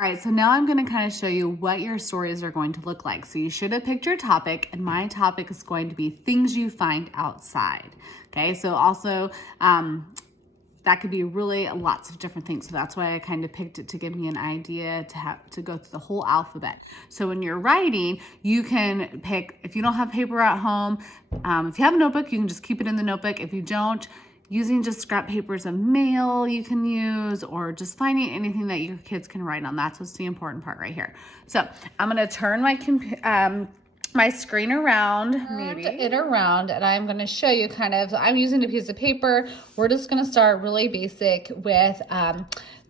All right, so now I'm going to kind of show you what your stories are going to look like. So you should have picked your topic, and my topic is going to be things you find outside. Okay, so also that could be really lots of different things. So that's why I kind of picked it to give me an idea to go through the whole alphabet. So when you're writing, you can pick, if you don't have paper at home, if you have a notebook, you can just keep it in the notebook. If you don't, using just scrap papers of mail you can use, or just finding anything that your kids can write on. That's what's the important part right here. So I'm gonna turn my screen around, it around, and I'm going to show you I'm using a piece of paper. We're just going to start really basic with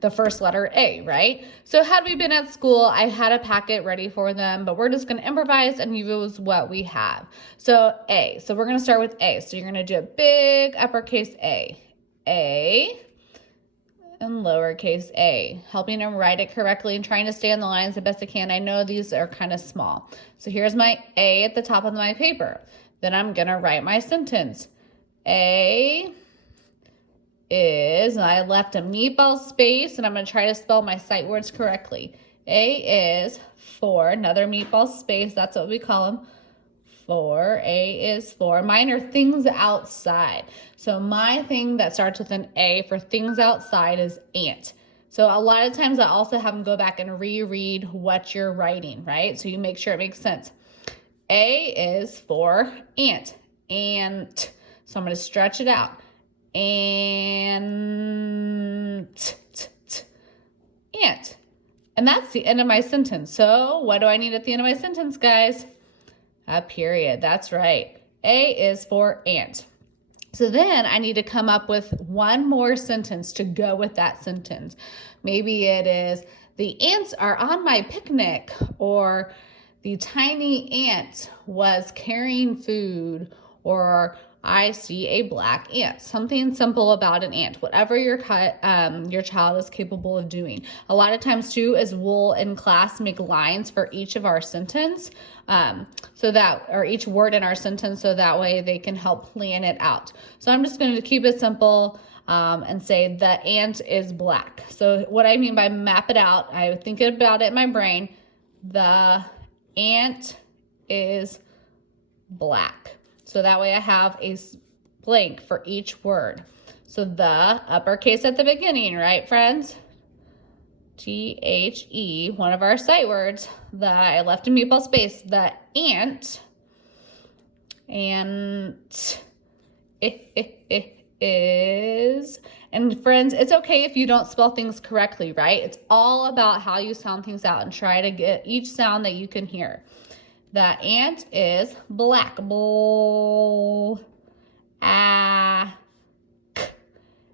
the first letter A, right? So had we been at school, I had a packet ready for them, but we're just going to improvise and use what we have. So A, so we're going to start with A. So you're going to do a big uppercase A, and lowercase a, helping them write it correctly and trying to stay on the lines the best I can. I know these are kind of small. So here's my A at the top of my paper. Then I'm gonna write my sentence. A is, and I left a meatball space, and I'm gonna try to spell my sight words correctly. A is for, another meatball space, that's what we call them. A is for. Mine are things outside. So my thing that starts with an A for things outside is ant. So a lot of times I also have them go back and reread what you're writing, right? So you make sure it makes sense. A is for ant. Ant. So I'm going to stretch it out. Ant. Ant. And that's the end of my sentence. So what do I need at the end of my sentence, guys? A period. That's right. A is for ant. So then I need to come up with one more sentence to go with that sentence. Maybe it is, the ants are on my picnic, or the tiny ant was carrying food, or I see a black ant. Something simple about an ant, whatever your child is capable of doing. A lot of times too is we'll in class make lines for each of our sentence, or each word in our sentence, so that way they can help plan it out. So I'm just going to keep it simple and say the ant is black. So what I mean by map it out, I think about it in my brain. The ant is black. So that way I have a blank for each word. So the uppercase at the beginning, right, friends? T-H-E, one of our sight words. I left a meatball space. The ant. And it is. And friends, it's okay if you don't spell things correctly, right? It's all about how you sound things out and try to get each sound that you can hear. The ant is black. Bull. And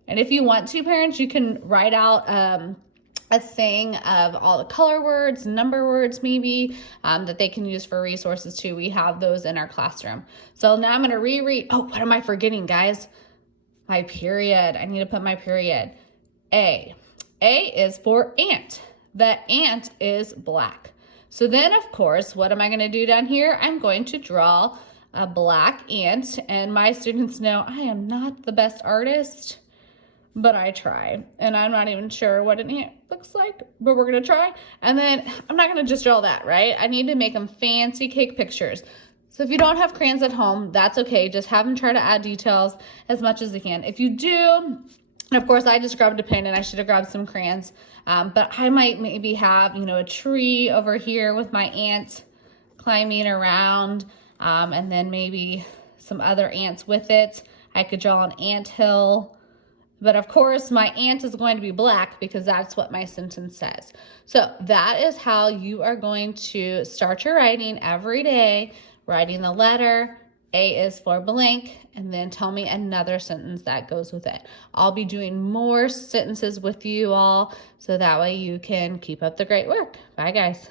if you want to, parents, you can write out a thing of all the color words, number words maybe, that they can use for resources too. We have those in our classroom. So now I'm going to reread. Oh, what am I forgetting, guys? My period. I need to put my period. A. A is for ant. The ant is black. So then, of course, what am I going to do down here? I'm going to draw a black ant, and my students know I am not the best artist, but I try, and I'm not even sure what an ant looks like, but we're going to try. And then I'm not going to just draw that, right? I need to make them fancy cake pictures. So if you don't have crayons at home, that's okay. Just have them try to add details as much as they can. If you do, and of course, I just grabbed a pen, and I should have grabbed some crayons. But I might maybe have, a tree over here with my ant climbing around, and then maybe some other ants with it. I could draw an ant hill. But of course, my ant is going to be black because that's what my sentence says. So that is how you are going to start your writing every day, writing the letter. A is for blank, and then tell me another sentence that goes with it. I'll be doing more sentences with you all, so that way you can keep up the great work. Bye, guys.